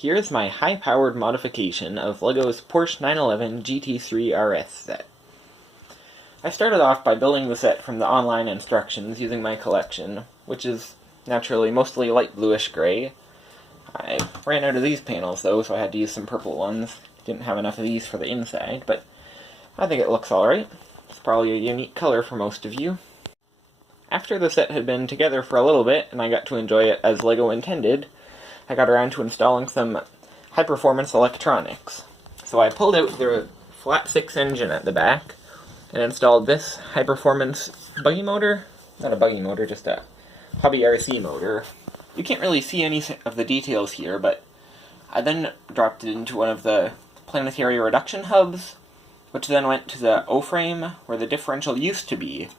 Here's my high-powered modification of LEGO's Porsche 911 GT3 RS set. I started off by building the set from the online instructions using my collection, which is naturally mostly light bluish gray. I ran out of these panels though, so I had to use some purple ones. Didn't have enough of these for the inside, but I think it looks alright. It's probably a unique color for most of you. After the set had been together for a little bit, and I got to enjoy it as LEGO intended, I got around to installing some high-performance electronics. So I pulled out the flat 6 engine at the back, and installed this high-performance buggy motor. Not a buggy motor, just a hobby RC motor. You can't really see any of the details here, but I then dropped it into one of the planetary reduction hubs, which then went to the O-frame, where the differential used to be.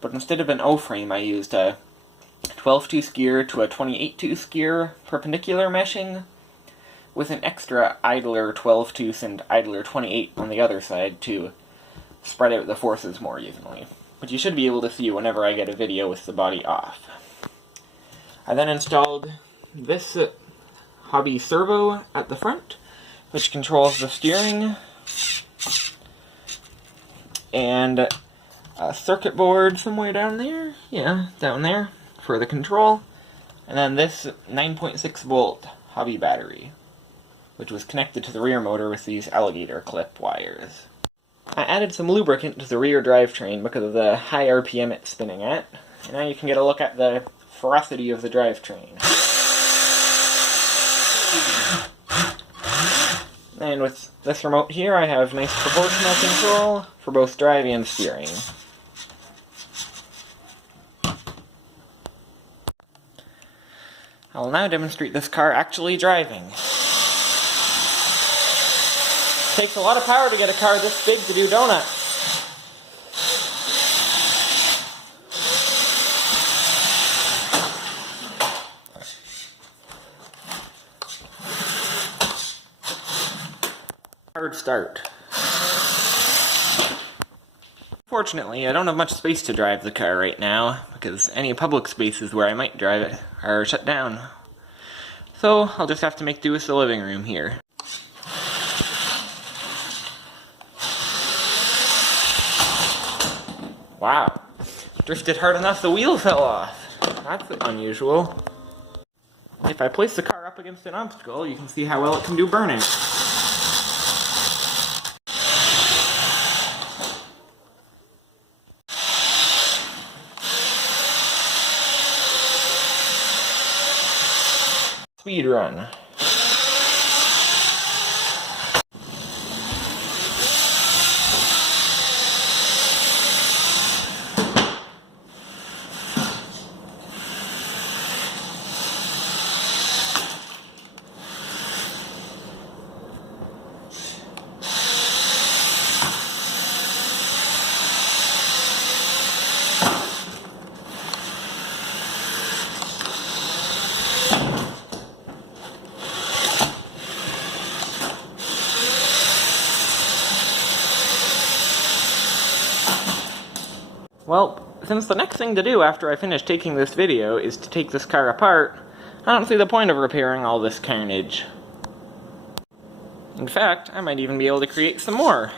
But instead of an O-frame, I used a 12-tooth gear to a 28-tooth gear perpendicular meshing, with an extra idler 12-tooth and idler 28 on the other side to spread out the forces more evenly. But you should be able to see whenever I get a video with the body off. I then installed this hobby servo at the front, which controls the steering, and a circuit board somewhere down there, yeah, down there, for the control, and then this 9.6 volt hobby battery, which was connected to the rear motor with these alligator clip wires. I added some lubricant to the rear drivetrain because of the high RPM it's spinning at, and now you can get a look at the ferocity of the drivetrain. And with this remote here, I have nice proportional control for both drive and steering. I will now demonstrate this car actually driving. It takes a lot of power to get a car this big to do donuts. Hard start. Fortunately, I don't have much space to drive the car right now, because any public spaces where I might drive it are shut down. So, I'll just have to make do with the living room here. Wow. Drifted hard enough the wheel fell off. That's unusual. If I place the car up against an obstacle, you can see how well it can do burning. Speed run. Well, since the next thing to do after I finish taking this video is to take this car apart, I don't see the point of repairing all this carnage. In fact, I might even be able to create some more.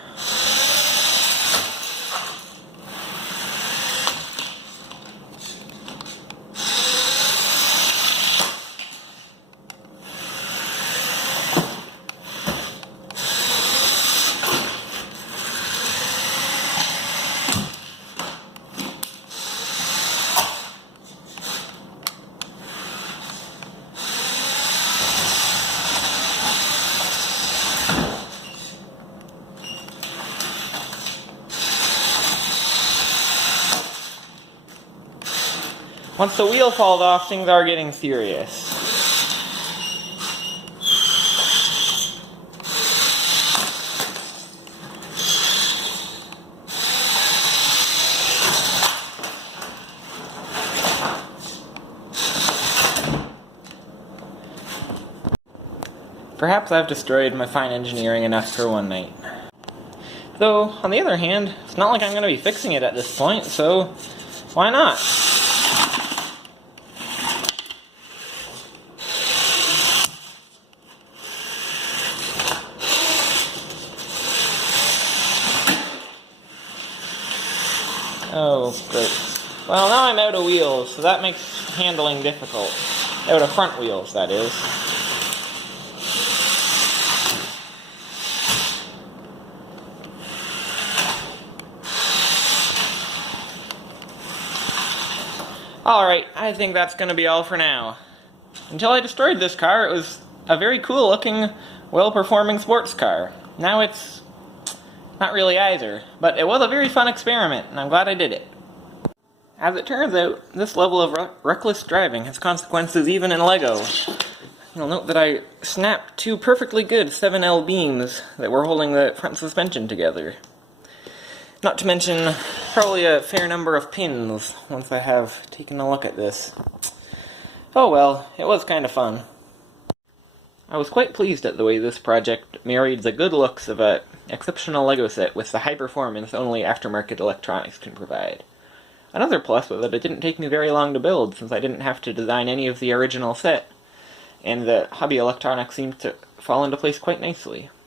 Once the wheel falls off, things are getting serious. Perhaps I've destroyed my fine engineering enough for one night. Though, on the other hand, it's not like I'm going to be fixing it at this point, so why not? wheels, but... Well, now I'm out of wheels, so that makes handling difficult. Out of front wheels, that is. Alright, I think that's going to be all for now. Until I destroyed this car, it was a very cool looking, well-performing sports car. Now it's not really either, but it was a very fun experiment, and I'm glad I did it. As it turns out, this level of reckless driving has consequences even in LEGO. You'll note that I snapped two perfectly good 7L beams that were holding the front suspension together. Not to mention, probably a fair number of pins, once I have taken a look at this. Oh well, it was kind of fun. I was quite pleased at the way this project married the good looks of an exceptional LEGO set with the high performance only aftermarket electronics can provide. Another plus was that it didn't take me very long to build, since I didn't have to design any of the original set, and the hobby electronics seemed to fall into place quite nicely.